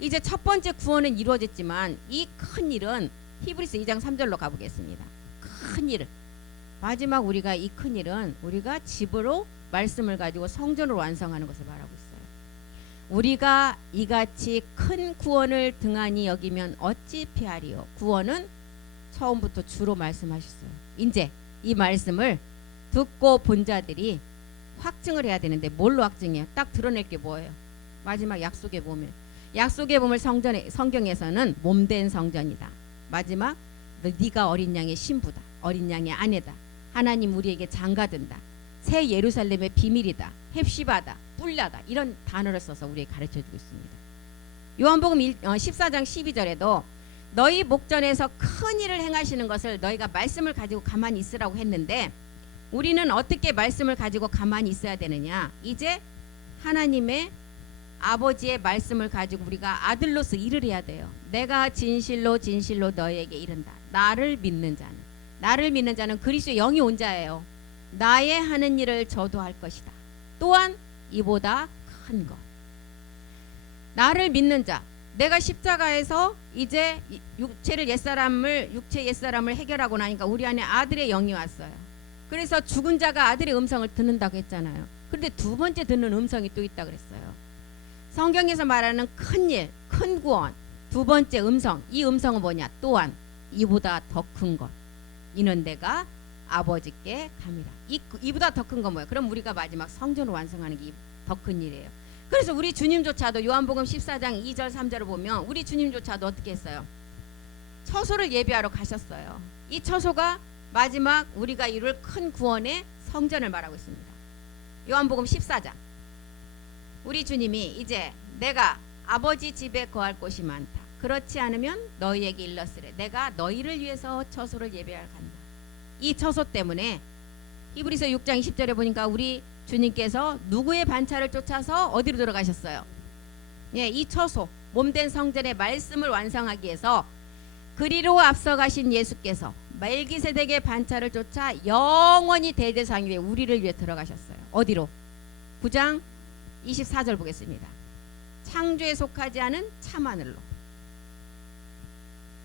이제 첫 번째 구원은 이루어졌지만 이 큰 일은 히브리서 2장 3절로 가보겠습니다. 큰 일. 마지막 우리가 이 큰 일은 우리가 집으로 말씀을 가지고 성전으로 완성하는 것을 말하고 있어요. 우리가 이같이 큰 구원을 등한히 여기면 어찌 피하리요? 구원은 처음부터 주로 말씀하셨어요. 이제 이 말씀을 듣고 본 자들이 확증을 해야 되는데 뭘로 확증해요? 딱 드러낼 게 뭐예요? 마지막 약속의 몸을. 약속의 몸을 성경에서는 몸된 성전이다. 마지막 네가 어린 양의 신부다. 어린 양의 아내다. 하나님 우리에게 장가든다. 새 예루살렘의 비밀이다. 헵시바다. 뿔나다. 이런 단어를 써서 우리에게 가르쳐주고 있습니다. 요한복음 14장 12절에도 너희 목전에서 큰 일을 행하시는 것을 너희가 말씀을 가지고 가만히 있으라고 했는데 우리는 어떻게 말씀을 가지고 가만히 있어야 되느냐? 이제 하나님의 아버지의 말씀을 가지고 우리가 아들로서 일을 해야 돼요. 내가 진실로 너희에게 이른다. 나를 믿는 자는 그리스도의 영이 온 자예요. 나의 하는 일을 저도 할 것이다. 또한 이보다 큰 것. 나를 믿는 자. 내가 십자가에서 이제 육체 옛사람을 해결하고 나니까 우리 안에 아들의 영이 왔어요. 그래서 죽은 자가 아들의 음성을 듣는다고 했잖아요. 그런데 두 번째 듣는 음성이 또 있다 그랬어요. 성경에서 말하는 큰 일, 큰 구원, 두 번째 음성. 이 음성은 뭐냐? 또한 이보다 더 큰 것. 이는 내가 아버지께 감이라. 이보다 더 큰 건 뭐예요? 그럼 우리가 마지막 성전을 완성하는 게 더 큰 일이에요. 그래서 우리 주님조차도 요한복음 14장 2절 3절을 보면 우리 주님조차도 어떻게 했어요? 처소를 예비하러 가셨어요. 이 처소가 마지막 우리가 이룰 큰 구원의 성전을 말하고 있습니다. 요한복음 14장. 우리 주님이 이제 내가 아버지 집에 거할 곳이 많다. 그렇지 않으면 너희에게 일렀으래. 내가 너희를 위해서 처소를 예배하러 간다. 이 처소 때문에 히브리서 6장 20절에 보니까 우리 주님께서 누구의 반차를 쫓아서 어디로 들어가셨어요? 예, 이 처소 몸된 성전의 말씀을 완성하기 위해서 그리로 앞서가신 예수께서 멜기세덱의 반차를 쫓아 영원히 대제사장 위에 우리를 위해 들어가셨어요. 어디로? 9장 24절 보겠습니다. 창조에 속하지 않은 참하늘로.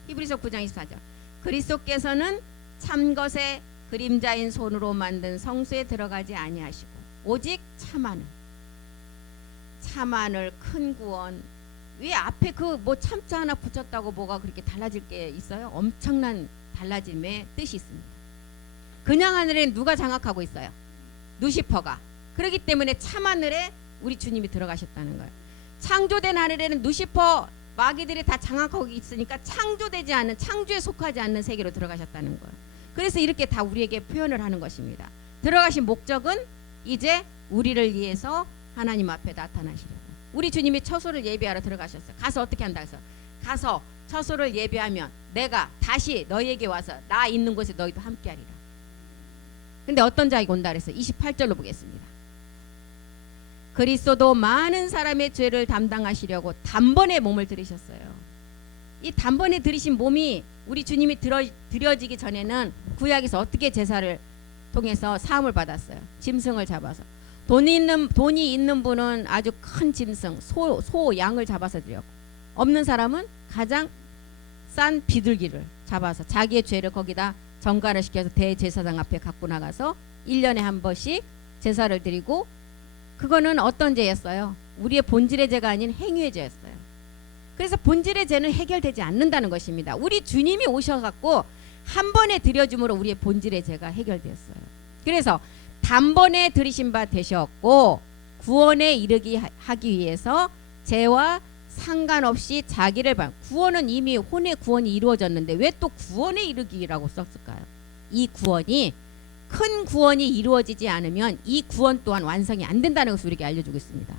히브리서 9장 24절. 그리스도께서는 참것의 그림자인 손으로 만든 성소에 들어가지 아니하시고 오직 참하늘 큰 구원 왜 앞에 그 뭐 참자 하나 붙였다고 뭐가 그렇게 달라질 게 있어요? 엄청난 달라짐의 뜻이 있습니다. 그냥 하늘에 누가 장악하고 있어요? 누시퍼가. 그렇기 때문에 참하늘에 우리 주님이 들어가셨다는 거예요. 창조된 하늘에는 누시퍼 마귀들이 다 장악하고 있으니까 창조되지 않은, 창조에 속하지 않는 세계로 들어가셨다는 거예요. 그래서 이렇게 다 우리에게 표현을 하는 것입니다. 들어가신 목적은 이제 우리를 위해서 하나님 앞에 나타나시려고. 우리 주님이 처소를 예비하러 들어가셨어요. 가서 어떻게 한다 해서, 가서 처소를 예비하면 내가 다시 너희에게 와서 나 있는 곳에 너희도 함께하리라. 근데 어떤 자에게 온다 그랬어요? 28절로 보겠습니다. 그리스도도 많은 사람의 죄를 담당하시려고 단번에 몸을 들이셨어요. 이 단번에 들이신 몸이 우리 주님이 드려지기 전에는 구약에서 어떻게 제사를 통해서 사함을 받았어요? 짐승을 잡아서. 돈이 있는 분은 아주 큰 짐승, 소, 양을 잡아서 드렸고, 없는 사람은 가장 싼 비둘기를 잡아서 자기의 죄를 거기다 전가를 시켜서 대제사장 앞에 갖고 나가서 1년에 한 번씩 제사를 드리고, 그거는 어떤 죄였어요? 우리의 본질의 죄가 아닌 행위의 죄였어요. 그래서 본질의 죄는 해결되지 않는다는 것입니다. 우리 주님이 오셔갖고 한 번에 드려줌으로 우리의 본질의 죄가 해결되었어요. 그래서 단번에 들이신 바 되셨고, 구원에 이르기 하기 위해서 죄와 상관없이 자기를 구원은 이미 혼의 구원이 이루어졌는데 왜 또 구원에 이르기라고 썼을까요? 이 구원이, 큰 구원이 이루어지지 않으면 이 구원 또한 완성이 안 된다는 것을 우리에게 알려주고 있습니다.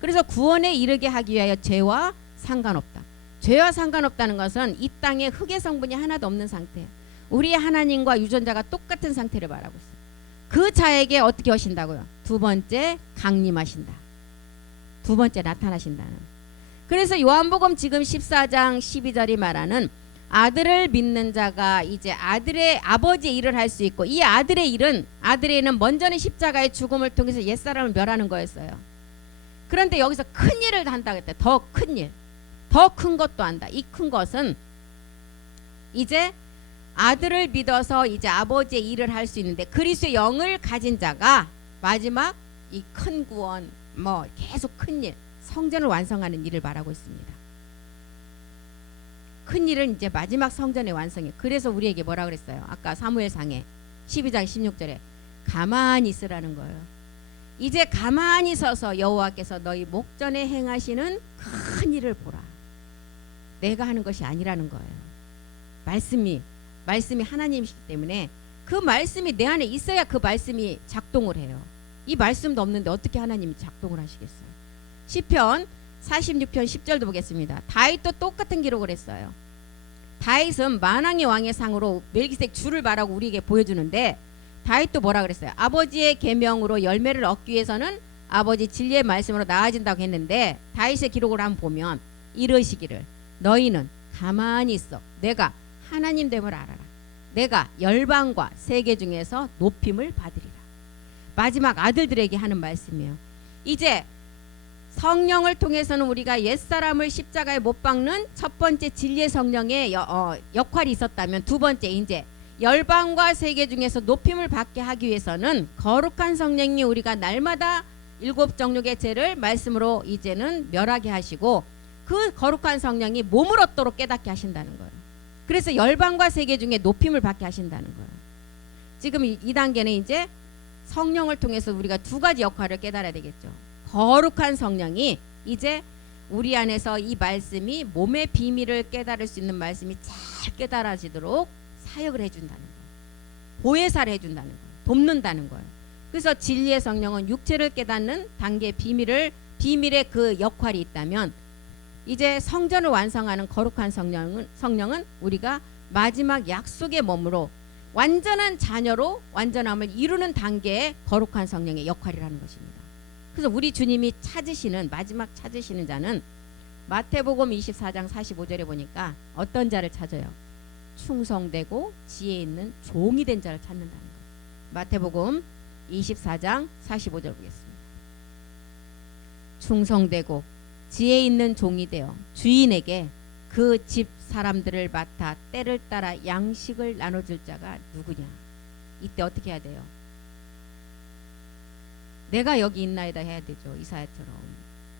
그래서 구원에 이르게 하기 위하여 죄와 상관없다. 죄와 상관없다는 것은 이 땅에 흙의 성분이 하나도 없는 상태, 우리 하나님과 유전자가 똑같은 상태를 말하고 있어요. 그 자에게 어떻게 하신다고요? 두 번째 강림하신다. 두 번째 나타나신다는. 그래서 요한복음 지금 14장 12절이 말하는 아들을 믿는 자가 이제 아들의 아버지의 일을 할 수 있고, 이 아들의 일은, 아들의 일은 먼저는 십자가의 죽음을 통해서 옛사람을 멸하는 거였어요. 그런데 여기서 큰 일을 한다고 했대. 더 큰 일, 더 큰 것도 한다. 이 큰 것은 이제 아들을 믿어서 이제 아버지의 일을 할 수 있는데, 그리스도의 영을 가진 자가 마지막 이 큰 구원, 뭐 계속 큰 일, 성전을 완성하는 일을 말하고 있습니다. 큰 일은 이제 마지막 성전의 완성이에요. 그래서 우리에게 뭐라 그랬어요? 아까 사무엘상에 12장 16절에 가만히 있으라는 거예요. 이제 가만히 서서 여호와께서 너희 목전에 행하시는 큰 일을 보라. 내가 하는 것이 아니라는 거예요. 말씀이 하나님이시기 때문에 그 말씀이 내 안에 있어야 그 말씀이 작동을 해요. 이 말씀도 없는데 어떻게 하나님이 작동을 하시겠어요? 시편 46편 10절도 보겠습니다. 다윗도 똑같은 기록을 했어요. 다윗은 만왕의 왕의 상으로 멜기세덱 주를 말하고 우리에게 보여주는데, 다윗도 뭐라 그랬어요? 아버지의 계명으로 열매를 얻기 위해서는 아버지 진리의 말씀으로 나아진다고 했는데, 다윗의 기록을 한번 보면 이러시기를 너희는 가만히 있어 내가 하나님 됨을 알아라. 내가 열방과 세계 중에서 높임을 받으리라. 마지막 아들들에게 하는 말씀이에요. 이제 성령을 통해서는 우리가 옛사람을 십자가에 못 박는 첫 번째 진리의 성령의 역할이 있었다면, 두 번째 이제 열방과 세계 중에서 높임을 받게 하기 위해서는 거룩한 성령이 우리가 날마다 일곱 정욕의 죄를 말씀으로 이제는 멸하게 하시고, 그 거룩한 성령이 몸을 얻도록 깨닫게 하신다는 거예요. 그래서 열방과 세계 중에 높임을 받게 하신다는 거예요. 지금 이 단계는 이제 성령을 통해서 우리가 두 가지 역할을 깨달아야 되겠죠. 거룩한 성령이 이제 우리 안에서 이 말씀이 몸의 비밀을 깨달을 수 있는 말씀이 잘 깨달아지도록 사역을 해준다는 거예요. 보혜사를 해준다는 거예요. 돕는다는 거예요. 그래서 진리의 성령은 육체를 깨닫는 단계 비밀의 그 역할이 있다면, 이제 성전을 완성하는 거룩한 성령은 우리가 마지막 약속의 몸으로 완전한 자녀로 완전함을 이루는 단계의 거룩한 성령의 역할이라는 것입니다. 그래서 우리 주님이 마지막 찾으시는 자는 마태복음 24장 45절에 보니까 어떤 자를 찾아요? 충성되고 지혜 있는 종이 된 자를 찾는다는 거예요. 마태복음 24장 45절 보겠습니다. 충성되고 지혜 있는 종이 되어 주인에게 그 집 사람들을 맡아 때를 따라 양식을 나눠줄 자가 누구냐? 이때 어떻게 해야 돼요? 내가 여기 있나이다 해야 되죠. 이사야처럼.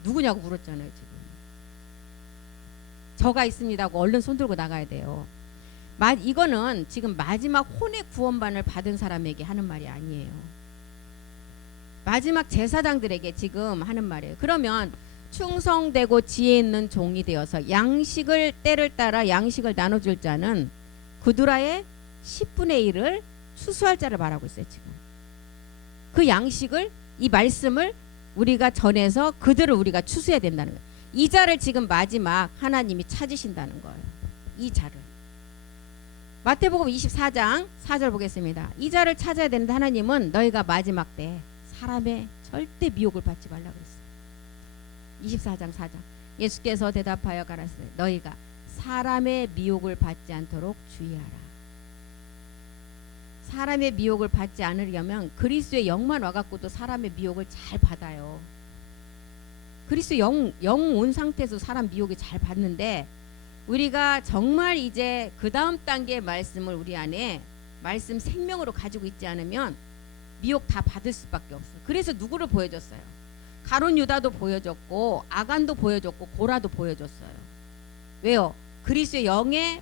누구냐고 물었잖아요. 지금 저가 있습니다 하고 얼른 손 들고 나가야 돼요. 이거는 지금 마지막 혼의 구원반을 받은 사람에게 하는 말이 아니에요. 마지막 제사장들에게 지금 하는 말이에요. 그러면 충성되고 지혜 있는 종이 되어서 양식을 때를 따라 양식을 나눠줄 자는 그두라의 10분의 1을 추수할 자를 말하고 있어요. 지금 그 양식을, 이 말씀을 우리가 전해서 그들을 우리가 추수해야 된다는 거예요. 이 자를 지금 마지막 하나님이 찾으신다는 거예요. 이 자를. 마태복음 24장 4절 보겠습니다. 이 자를 찾아야 되는데 하나님은 너희가 마지막 때 사람의 절대 미혹을 받지 말라 그랬어요. 24장 4절. 예수께서 대답하여 가라사대 너희가 사람의 미혹을 받지 않도록 주의하라. 사람의 미혹을 받지 않으려면 그리스도의 영만 와갖고도 사람의 미혹을 잘 받아요. 그리스도 영 온 상태에서 사람 미혹이 잘 받는데 우리가 정말 이제 그 다음 단계의 말씀을 우리 안에 말씀 생명으로 가지고 있지 않으면 미혹 다 받을 수밖에 없어요. 그래서 누구를 보여줬어요? 가룟 유다도 보여줬고 아간도 보여줬고 고라도 보여줬어요. 왜요? 그리스도의 영의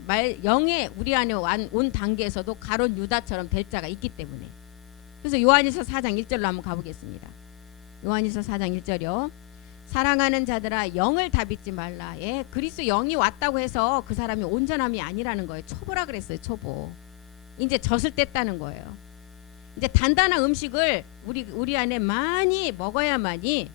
우리 안에 온 단계에서도 가룟 유다처럼 될 자가 있기 때문에. 그래서 요한일서 4장 1절로 한번 가보겠습니다. 요한일서 4장 1절이요. 사랑하는 자들아 영을 다 믿지 말라. 예, 그리스도 영이 왔다고 해서 그 사람이 온전함이 아니라는 거예요. 초보라 그랬어요. 초보. 이제 젖을 뗐다는 거예요. 이제 단단한 음식을 우리 안에 많이 먹어야만이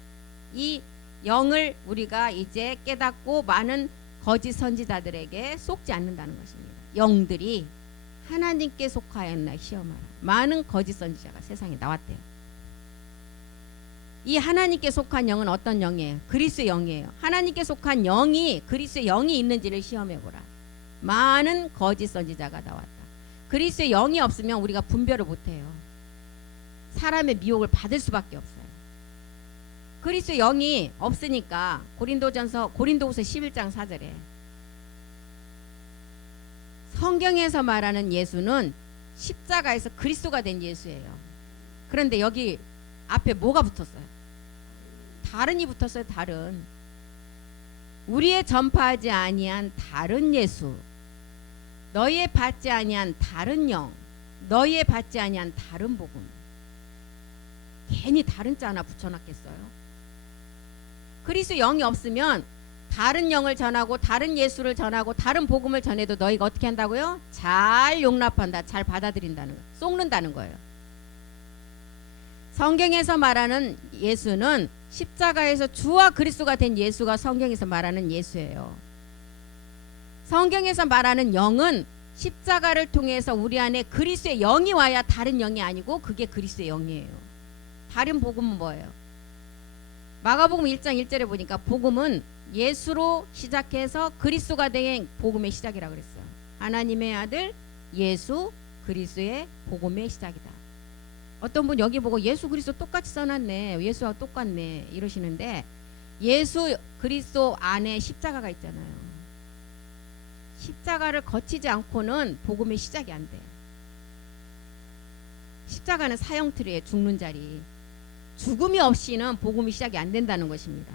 이 영을 우리가 이제 깨닫고 많은 거짓 선지자들에게 속지 않는다는 것입니다. 영들이 하나님께 속하였나 시험하라. 많은 거짓 선지자가 세상에 나왔대요. 이 하나님께 속한 영은 어떤 영이에요? 그리스도의 영이에요. 하나님께 속한 영이 그리스도의 영이 있는지를 시험해보라. 많은 거짓 선지자가 나왔다. 그리스도의 영이 없으면 우리가 분별을 못해요. 사람의 미혹을 받을 수밖에 없어요. 그리스도의 영이 없으니까 고린도후서 11장 4절에 성경에서 말하는 예수는 십자가에서 그리스도가 된 예수예요. 그런데 여기 앞에 뭐가 붙었어요? 다른이 붙었어요. 다른. 우리의 전파하지 아니한 다른 예수, 너희의 받지 아니한 다른 영, 너희의 받지 아니한 다른 복음. 괜히 다른 자 하나 붙여놨겠어요? 그리스도 영이 없으면 다른 영을 전하고 다른 예수를 전하고 다른 복음을 전해도 너희가 어떻게 한다고요? 잘 용납한다. 잘 받아들인다는 거예요. 쏙는다는 거예요. 성경에서 말하는 예수는 십자가에서 주와 그리스도가 된 예수가 성경에서 말하는 예수예요. 성경에서 말하는 영은 십자가를 통해서 우리 안에 그리스도의 영이 와야 다른 영이 아니고 그게 그리스도의 영이에요. 다른 복음은 뭐예요? 마가복음 1장 1절에 보니까 복음은 예수로 시작해서 그리스도가 된 복음의 시작이라고 그랬어요. 하나님의 아들 예수 그리스도의 복음의 시작이다. 어떤 분 여기 보고 예수 그리스도 똑같이 써놨네. 예수와 똑같네. 이러시는데 예수 그리스도 안에 십자가가 있잖아요. 십자가를 거치지 않고는 복음의 시작이 안 돼요. 십자가는 사형틀이에요. 죽는 자리. 죽음이 없이는 복음이 시작이 안 된다는 것입니다.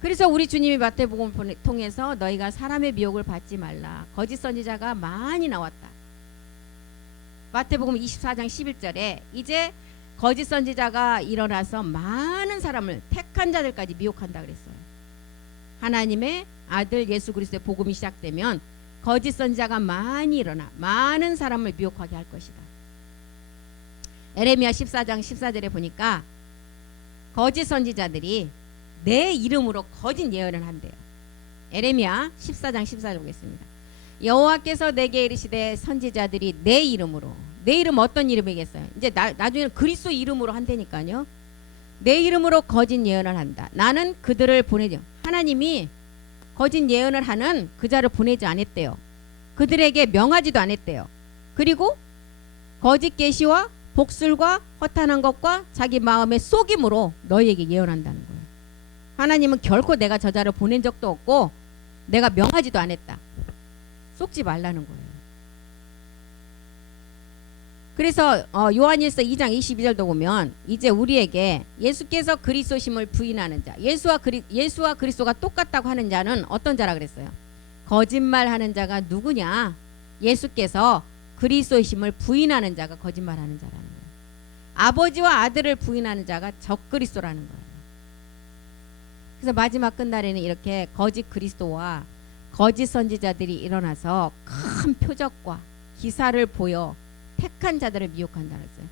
그래서 우리 주님이 마태복음을 통해서 너희가 사람의 미혹을 받지 말라. 거짓 선지자가 많이 나왔다. 마태복음 24장 11절에 이제 거짓 선지자가 일어나서 많은 사람을 택한 자들까지 미혹한다 그랬어요. 하나님의 아들 예수 그리스도의 복음이 시작되면 거짓 선지자가 많이 일어나 많은 사람을 미혹하게 할 것이다. 에레미야 14장 14절에 보니까 거짓 선지자들이 내 이름으로 거짓 예언을 한대요. 에레미야 14장 14절 보겠습니다. 여호와께서 내게 이르시되 선지자들이 내 이름으로, 내 이름 어떤 이름이겠어요? 이제 나중에는 그리스도 이름으로 한다니까요. 내 이름으로 거짓 예언을 한다. 나는 그들을 보내죠. 하나님이 거짓 예언을 하는 그 자를 보내지 않았대요. 그들에게 명하지도 않았대요. 그리고 거짓 계시와 복술과 허탄한 것과 자기 마음의 속임으로 너희에게 예언한다는 거예요. 하나님은 결코 내가 저자를 보낸 적도 없고 내가 명하지도 않았다. 속지 말라는 거예요. 그래서 요한일서 2장 22절도 보면 이제 우리에게 예수께서 그리스도심을 부인하는 자, 예수와 그리스도가 똑같다고 하는 자는 어떤 자라 그랬어요? 거짓말하는 자가 누구냐? 예수께서 그리스도심을 부인하는 자가 거짓말하는 자라는 거예요. 아버지와 아들을 부인하는 자가 적그리스도라는 거예요. 그래서 마지막 끝날에는 이렇게 거짓 그리스도와 거짓 선지자들이 일어나서 큰 표적과 기사를 보여 택한 자들을 미혹한다 그랬어요.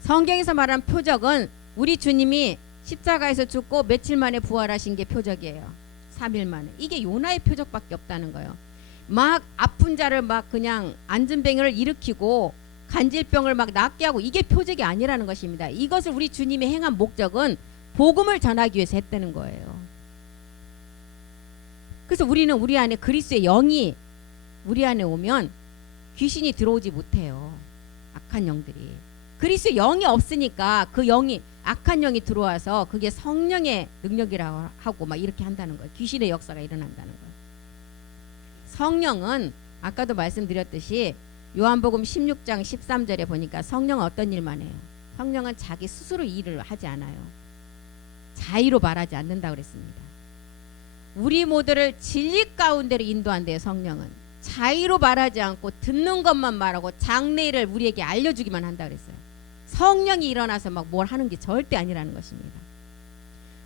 성경에서 말하는 표적은 우리 주님이 십자가에서 죽고 며칠 만에 부활하신 게 표적이에요. 3일 만에. 이게 요나의 표적밖에 없다는 거예요. 막 아픈 자를 막 그냥 안전병을 일으키고 간질병을 막 낫게 하고 이게 표적이 아니라는 것입니다. 이것을 우리 주님이 행한 목적은 복음을 전하기 위해서 했다는 거예요. 그래서 우리는 우리 안에 그리스도의 영이 우리 안에 오면 귀신이 들어오지 못해요. 악한 영들이. 그리스도의 영이 없으니까 그 영이 악한 영이 들어와서 그게 성령의 능력이라고 하고 막 이렇게 한다는 거예요. 귀신의 역사가 일어난다는 거예요. 성령은 아까도 말씀드렸듯이 요한복음 16장 13절에 보니까 성령은 어떤 일만 해요? 성령은 자기 스스로 일을 하지 않아요. 자의로 말하지 않는다 그랬습니다. 우리 모두를 진리 가운데로 인도한대요. 성령은 자의로 말하지 않고 듣는 것만 말하고 장래를 우리에게 알려주기만 한다 그랬어요. 성령이 일어나서 막 뭘 하는 게 절대 아니라는 것입니다.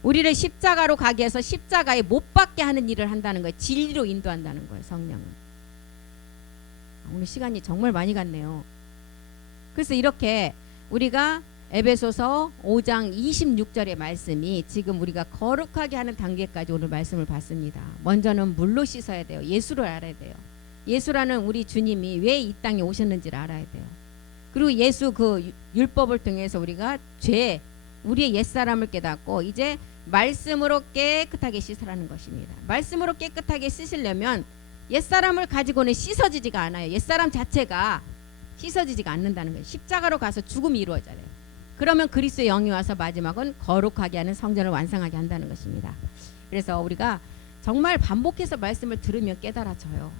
우리를 십자가로 가게 해서 십자가에 못 박게 하는 일을 한다는 거예요. 진리로 인도한다는 거예요. 성령은. 오늘 시간이 정말 많이 갔네요. 그래서 이렇게 우리가 에베소서 5장 26절의 말씀이 지금 우리가 거룩하게 하는 단계까지 오늘 말씀을 봤습니다. 먼저는 물로 씻어야 돼요. 예수를 알아야 돼요. 예수라는 우리 주님이 왜 이 땅에 오셨는지를 알아야 돼요. 그리고 예수 그 율법을 통해서 우리가 우리의 옛사람을 깨닫고 이제 말씀으로 깨끗하게 씻으라는 것입니다. 말씀으로 깨끗하게 씻으려면 옛사람을 가지고는 씻어지지가 않아요. 옛사람 자체가 씻어지지가 않는다는 거예요. 십자가로 가서 죽음이 이루어져요. 그러면 그리스도의 영이 와서 마지막은 거룩하게 하는 성전을 완성하게 한다는 것입니다. 그래서 우리가 정말 반복해서 말씀을 들으면 깨달아져요.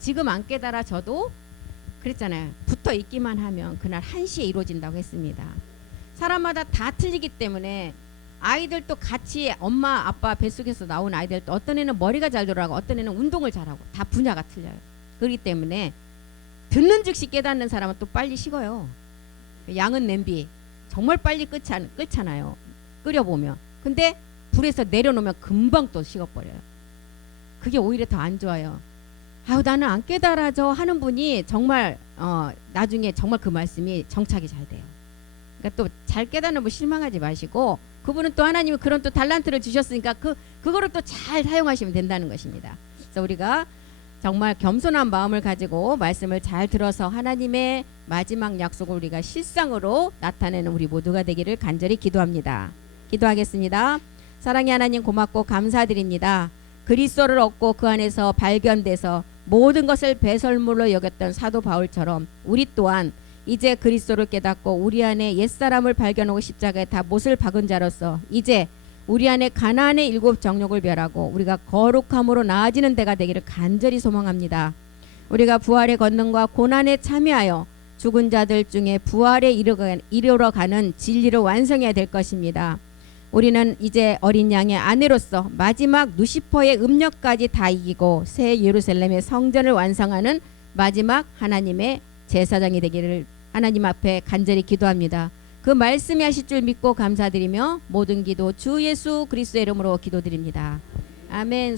지금 안 깨달아져도 그랬잖아요. 붙어 있기만 하면 그날 1시에 이루어진다고 했습니다. 사람마다 다 틀리기 때문에 아이들도 같이 엄마 아빠 뱃속에서 나온 아이들도 어떤 애는 머리가 잘 돌아가고 어떤 애는 운동을 잘하고 다 분야가 틀려요. 그렇기 때문에 듣는 즉시 깨닫는 사람은 또 빨리 식어요. 양은 냄비 정말 빨리 끓잖아요. 끓여보면. 근데 불에서 내려놓으면 금방 또 식어버려요. 그게 오히려 더 안 좋아요. 아유 나는 안 깨달아져 하는 분이 정말 나중에 정말 그 말씀이 정착이 잘 돼요. 그러니까 또 잘 깨닫는 분 실망하지 마시고 그분은 또 하나님이 그런 또 달란트를 주셨으니까 그거를 또 잘 사용하시면 된다는 것입니다. 그래서 우리가 정말 겸손한 마음을 가지고 말씀을 잘 들어서 하나님의 마지막 약속을 우리가 실상으로 나타내는 우리 모두가 되기를 간절히 기도합니다. 기도하겠습니다. 사랑의 하나님 고맙고 감사드립니다. 그리스도를 얻고 그 안에서 발견돼서 모든 것을 배설물로 여겼던 사도 바울처럼 우리 또한 이제 그리스도를 깨닫고 우리 안에 옛사람을 발견하고 십자가에 다 못을 박은 자로서 이제 우리 안에 가나안의 7 정욕을 멸하고 우리가 거룩함으로 나아지는 데가 되기를 간절히 소망합니다. 우리가 부활의 권능과 고난에 참여하여 죽은 자들 중에 부활에 이르러가는 진리를 완성해야 될 것입니다. 우리는 이제 어린 양의 아내로서 마지막 누시퍼의 음력까지 다 이기고 새 예루살렘의 성전을 완성하는 마지막 하나님의 제사장이 되기를 하나님 앞에 간절히 기도합니다. 그 말씀이 하실 줄 믿고 감사드리며 모든 기도 주 예수 그리스도의 이름으로 기도드립니다. 아멘.